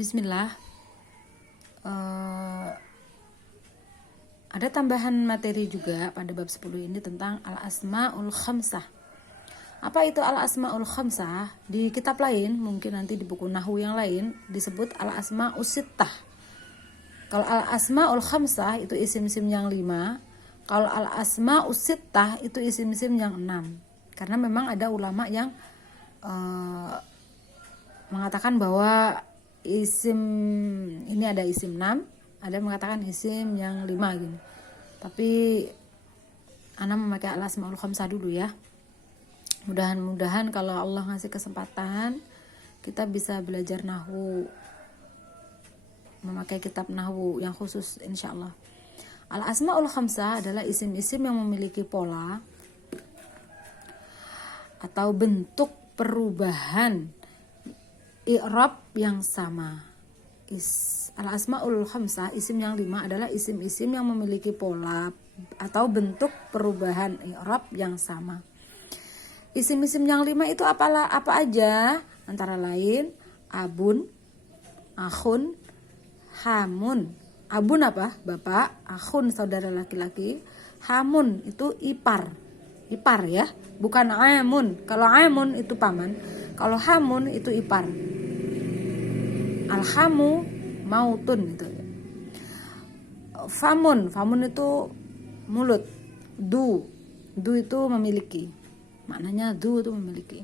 Bismillah. Eh, ada tambahan materi juga pada bab 10 ini tentang al-asmaul khamsah. Apa itu al-asmaul khamsah? Di kitab lain, mungkin nanti di buku nahwu yang lain disebut al-asmaus sittah. Kalau al-asmaul khamsah itu isim-isim yang 5, kalau al-asmaus sittah itu isim-isim yang 6. Karena memang ada ulama yang mengatakan bahwa isim ini ada isim 6, ada yang mengatakan isim yang 5 gini. Tapi ana memakai al-asmaul khamsah dulu ya. Mudah-mudahan kalau Allah ngasih kesempatan kita bisa belajar nahwu, memakai kitab nahwu yang khusus insyaallah. Al-asmaul khamsah adalah isim-isim yang memiliki pola atau bentuk perubahan i'rab yang sama. Al-asmaul khamsah, isim yang 5 adalah isim-isim yang memiliki pola atau bentuk perubahan i'rab yang sama. Isim-isim yang 5 itu apa aja? Antara lain abun, akhun, hamun. Abun apa? Bapak, akhun saudara laki-laki, hamun itu ipar. Ipar ya, bukan amun. Kalau amun itu paman, kalau hamun itu ipar. Alhamu mautun itu. Famun itu mulut. Du itu memiliki. Maknanya du itu memiliki.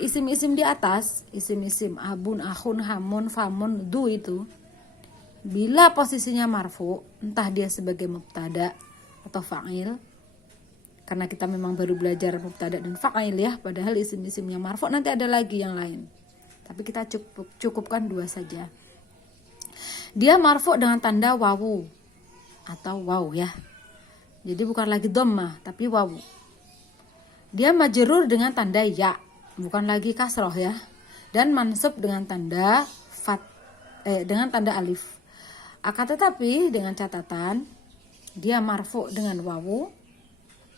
Isim-isim di atas, isim-isim abun, akhun, hamun, famun, du itu bila posisinya marfu, entah dia sebagai mubtada atau fa'il. Karena kita memang baru belajar mubtada dan fa'il ya, padahal isim-isim yang marfu nanti ada lagi yang lain. Tapi kita cukupkan 2 saja. Dia marfu dengan tanda wawu atau waw ya. Jadi bukan lagi dhammah tapi wawu. Dia majrur dengan tanda ya, bukan lagi kasroh ya. Dan mansub dengan tanda dengan tanda alif. Akan tetapi dengan catatan dia marfu dengan wawu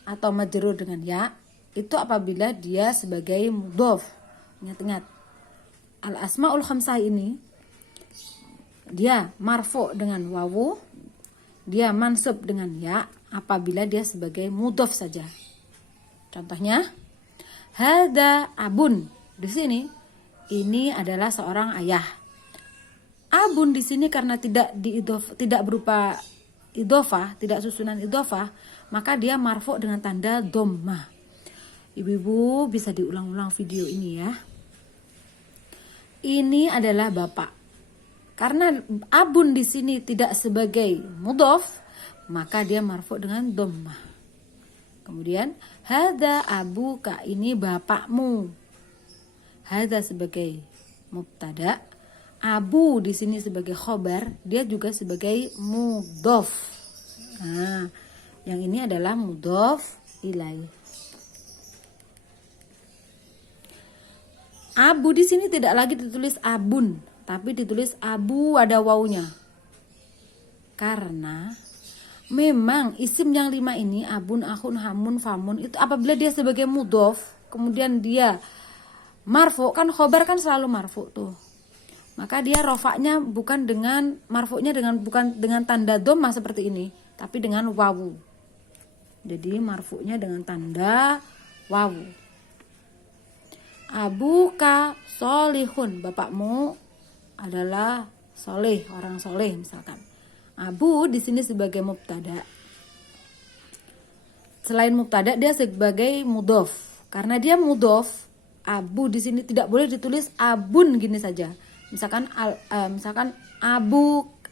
atau majrur dengan ya, itu apabila dia sebagai mudhof. Ingat-ingat. Al-asmaul khamsah ini dia marfu dengan wawu, dia mansub dengan ya apabila dia sebagai mudhof saja. Contohnya hada abun. Di sini ini adalah seorang ayah. Abun di sini karena tidak berupa idhofah, tidak susunan idhofah, maka dia marfu dengan tanda dhammah. Ibu-ibu bisa diulang-ulang video ini ya. Ini adalah bapak. Karena abun di sini tidak sebagai mudhof, maka dia marfu dengan dhammah. Kemudian hadza abuka, ini bapakmu. Hadza sebagai mubtada, abu di sini sebagai khobar, dia juga sebagai mudhof. Nah, yang ini adalah mudhof ilaih. Abu di sini tidak lagi ditulis abun, tapi ditulis abu ada wawunya. Karena memang isim yang 5 ini abun, akhun, hamun, famun itu apabila dia sebagai mudhof, kemudian dia marfu, kan khobar kan selalu marfu tuh. Maka dia rofaknya bukan dengan tanda dhammah seperti ini, tapi dengan wawu. Jadi marfu'nya dengan tanda wawu. Abuka solihun, bapakmu adalah soleh, orang soleh misalkan. Abu di sini sebagai mubtada. Selain mubtada dia sebagai mudhof. Karena dia mudhof, abu di sini tidak boleh ditulis abun gini saja. Misalkan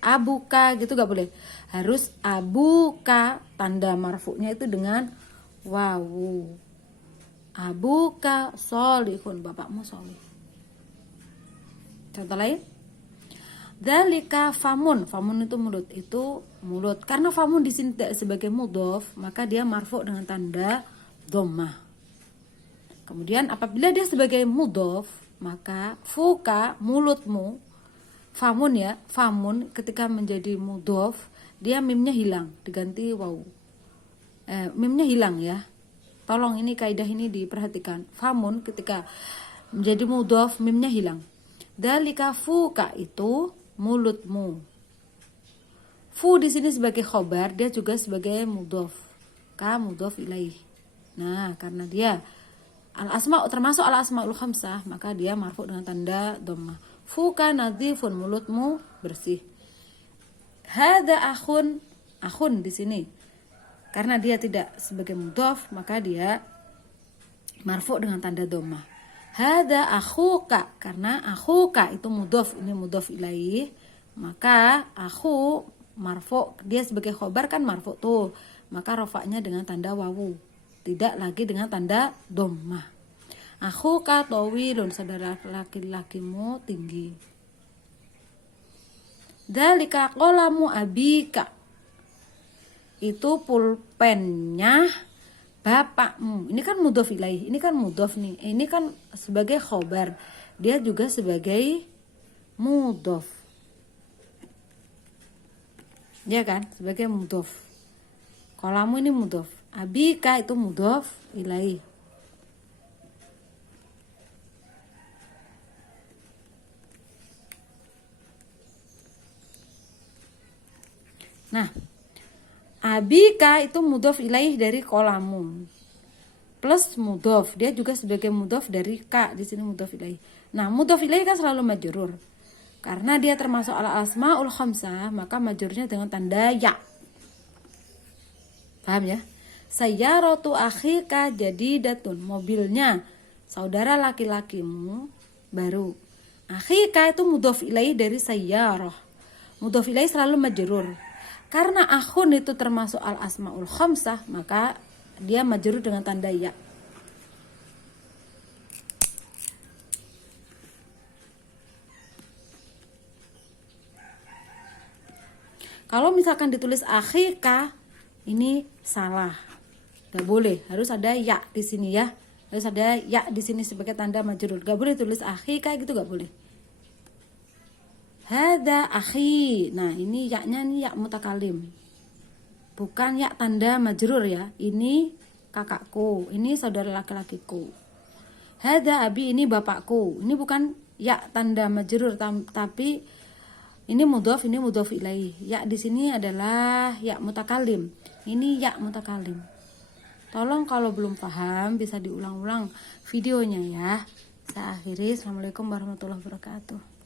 abuka gitu gak boleh. Harus abuka, tanda marfu'nya itu dengan wawu. Abuka solihun, bapakmu solih. Contoh lain, dzalika famun, famun itu mulut. Karena famun di sini tidak sebagai mudhof, maka dia marfu dengan tanda dhammah. Kemudian apabila dia sebagai mudhof, maka fuka, mulutmu, famun ya, famun ketika menjadi mudhof, dia mimnya hilang, diganti wawu. Mimnya hilang ya. Tolong ini kaidah ini diperhatikan. Famun ketika menjadi mudhof mimnya hilang. Dalika fuka itu mulutmu. Fu di sini sebagai khobar, dia juga sebagai mudhof. Ka mudhof ilaih. Nah, karena dia al-asma termasuk al-asmaul khamsah, maka dia marfu dengan tanda dhammah. Fuka nadhifun, mulutmu bersih. Hada akhun, akhun di sini. Karena dia tidak sebagai mudhof, maka dia marfu dengan tanda dhammah. Hada akhuka, karena akhuka itu mudhof, ini mudhof ilaih, maka akhu marfu, dia sebagai khobar kan marfu tuh, maka rofaknya dengan tanda wawu, tidak lagi dengan tanda dhammah. Akhuka tawilun, saudara laki-lakimu tinggi. Dzalika qalamu abika, itu pulpennya bapakmu. Ini kan mudhof ilaih, ini kan mudhof nih, ini kan sebagai khobar, dia juga sebagai mudhof. Ya kan, sebagai mudhof. Kolamu ini mudhof, abika itu mudhof ilaih. Nah, abika itu mudhof ilaih dari kolamu plus mudhof, dia juga sebagai mudhof dari ka, di sini mudhof ilaih. Nah, mudhof ilaih kan selalu majrur. Karena dia termasuk al-asmaul khamsah, maka majrurnya dengan tanda ya. Paham ya? Sayyaratu akhika jadidatun, mobilnya saudara laki-lakimu baru. Akhika itu mudhof ilaih dari sayyarah. Mudhof ilaih selalu majrur. Karena akhun itu termasuk al-asmaul khamsah, maka dia majrur dengan tanda ya. Kalau misalkan ditulis akhika, ini salah. Gak boleh, harus ada ya di sini ya. Harus ada ya di sini sebagai tanda majrur. Gak boleh tulis akhika gitu, gak boleh. Hada akhi. Nah, ini ya-nya nih ya mutakalim. Bukan ya tanda majrur ya. Ini kakakku, ini saudara laki-lakiku. Hada abi, ini bapakku. Ini bukan ya tanda majrur, tapi ini mudhof ilaih. Ya di sini adalah ya mutakalim. Ini ya mutakalim. Tolong kalau belum paham bisa diulang-ulang videonya ya. Saya akhiri. Assalamualaikum warahmatullahi wabarakatuh.